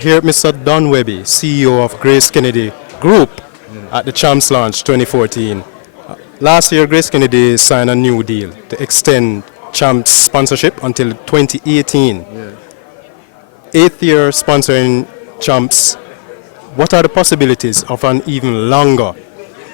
Here Mr. Don Wehby, CEO of GraceKennedy Group at the CHAMPS launch 2014. Last year GraceKennedy signed a new deal to extend CHAMPS sponsorship until 2018. Yes. 8th year sponsoring CHAMPS. What are the possibilities of an even longer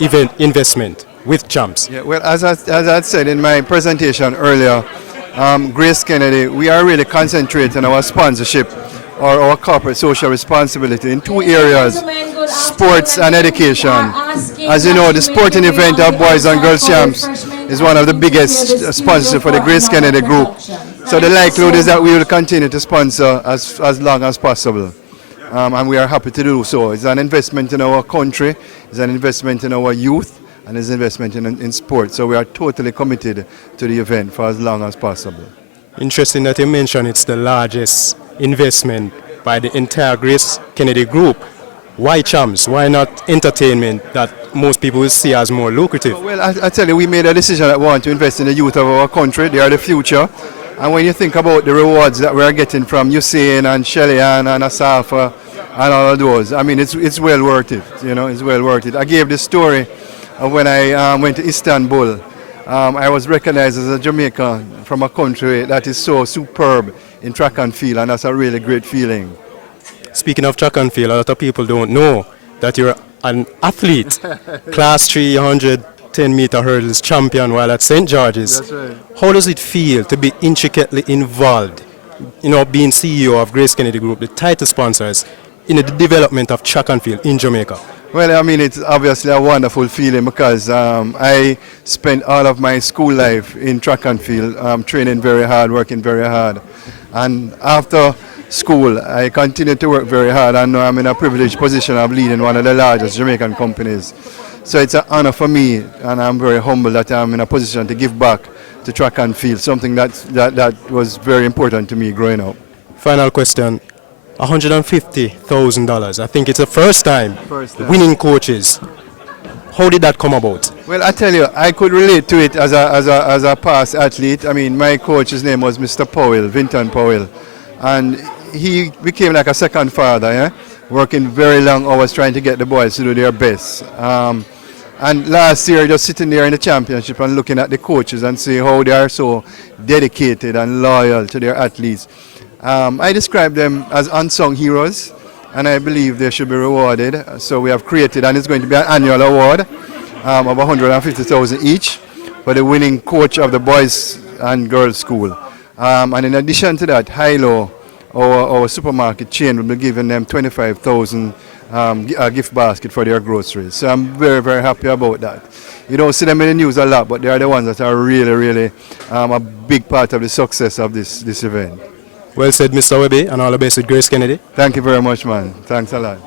event investment with CHAMPS? Yeah, well, as I said in my presentation earlier, GraceKennedy, we are really concentrating our sponsorship or our corporate social responsibility in two areas, sports and education. As you know, the sporting event of Boys and Girls Champs is one of the biggest sponsors for the GraceKennedy Group. So the likelihood is that we will continue to sponsor as long as possible. And we are happy to do so. It's an investment in our country, it's an investment in our youth, and it's an investment in sport. So we are totally committed to the event for as long as possible. Interesting that you mentioned it's the largest investment by the entire GraceKennedy Group. Why CHAMPS? Why not entertainment that most people will see as more lucrative? Well, I tell you, we made a decision that we want to invest in the youth of our country. They are the future. And when you think about the rewards that we are getting from Usain and Shellyan and Asafa and all of those, I mean, it's well worth it. You know, it's well worth it. I gave the story of when I went to Istanbul. I was recognized as a Jamaican from a country that is so superb in track and field, and that's a really great feeling. Speaking of track and field, a lot of people don't know that you're an athlete, class 310-meter hurdles champion while at St. George's. That's right. How does it feel to be intricately involved, you know, being CEO of GraceKennedy Group, the title sponsors, in the development of track and field in Jamaica? Well, I mean, it's obviously a wonderful feeling because I spent all of my school life in track and field, training very hard, working very hard. And after school, I continued to work very hard, and now I'm in a privileged position of leading one of the largest Jamaican companies. So it's an honor for me, and I'm very humble that I'm in a position to give back to track and field, something that was very important to me growing up. Final question. $150,000. I think it's the first time winning coaches. How did that come about? Well, I tell you, I could relate to it as a past athlete. I mean, my coach's name was Mr. Powell, Vinton Powell, and he became like a second father, yeah? Working very long hours trying to get the boys to do their best. And last year, just sitting there in the championship and looking at the coaches and see how they are so dedicated and loyal to their athletes. I describe them as unsung heroes, and I believe they should be rewarded. So we have created, and it's going to be an annual award of $150,000 each for the winning coach of the boys and girls school. And in addition to that, Hilo, our supermarket chain, will be giving them $25,000 a gift basket for their groceries. So I'm very, very happy about that. You don't see them in the news a lot, but they are the ones that are really, really a big part of the success of this event. Well said, Mr. Wehby, and all the best with GraceKennedy. Thank you very much, man. Thanks a lot.